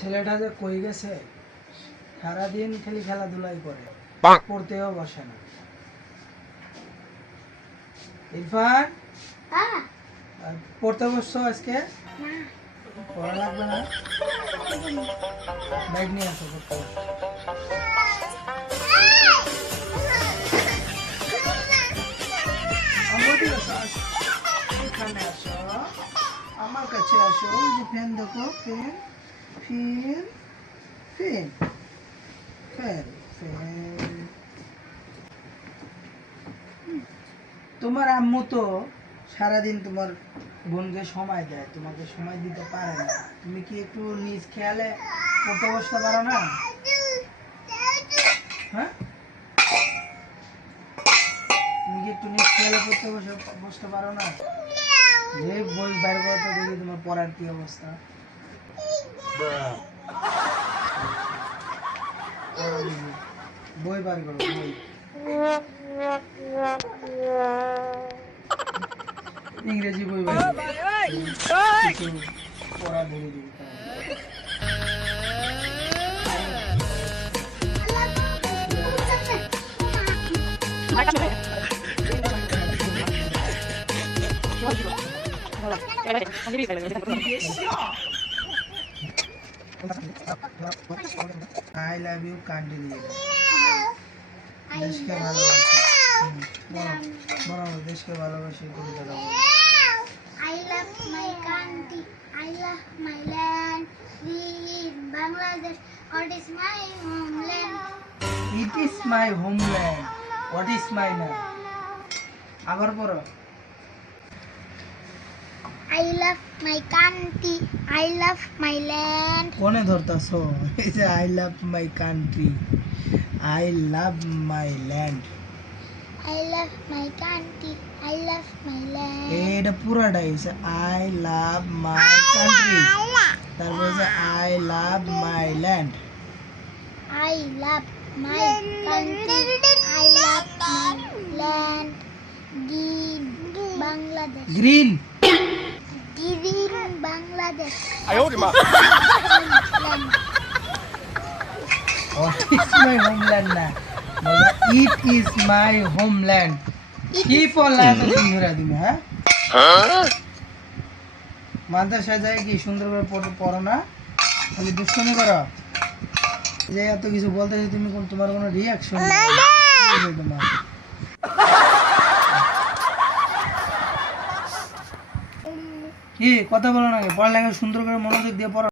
ছেলেটা যে কই গেছে, সারাদিন খালি খেলাধুলাই করে, পড়তেও বসে না। ইরফান, পড়তে বসছো আজকে? পড়া লাগবে না, ব্যাগ নিয়ে আসো, পড়তে বসো। এখানে আসো, আমার কাছে আসো। ওই যে পেন দেখো, pen, pen, pen, pen, pen. তোমার আম্মু তো সারাদিন তোমার বোনকে সময় দেয়, তোমাকে সময় দিতে পারে না। তুমি কি একটু নিজ খেয়ালে পড়তে বসতে পারো না? হ্যাঁ, তুমি কি একটু নিজ খেয়ালে পড়তে বসতে পারো না? যে বই বাইর করতে দেখি তোমার পড়ার কি অবস্থা। বই বার করো, বই। ইংরেজি বই বার করো, পড়া ধরে দিবি। I love you country. দেশকে ভালোবাসি। বলো দেশকে ভালোবাসি কবিতা গাও। I love my country, I love my land. We in Bangladesh, what is my homeland? It is my homeland. What is my name? আবার পড়ো। I love my country, I love my land. কোনে ধরতাছো? এই যে I love my country, I love my land. I love my country, I love my land. এটা পুরাটাই হচ্ছে I love my country, তারপর হচ্ছে I love my land. I love my country, I love my land. Green Bangladesh, Green. Green Bangladesh. What is my homeland না? বলো it is my homeland. কি পড়লাম ধরে দিন, হ্যাঁ? মাদ্রাসায় যায় কি সুন্দর করে পড়ো না, খালি দুষ্টুমি করো। যে এত কিছু বলতেছে তুমি তোমার কোনো রিয়াকশন নেই তোমার। কি কথা বলো না, পড়ালেখা সুন্দর করে মনোযোগ দিয়ে পড়ো।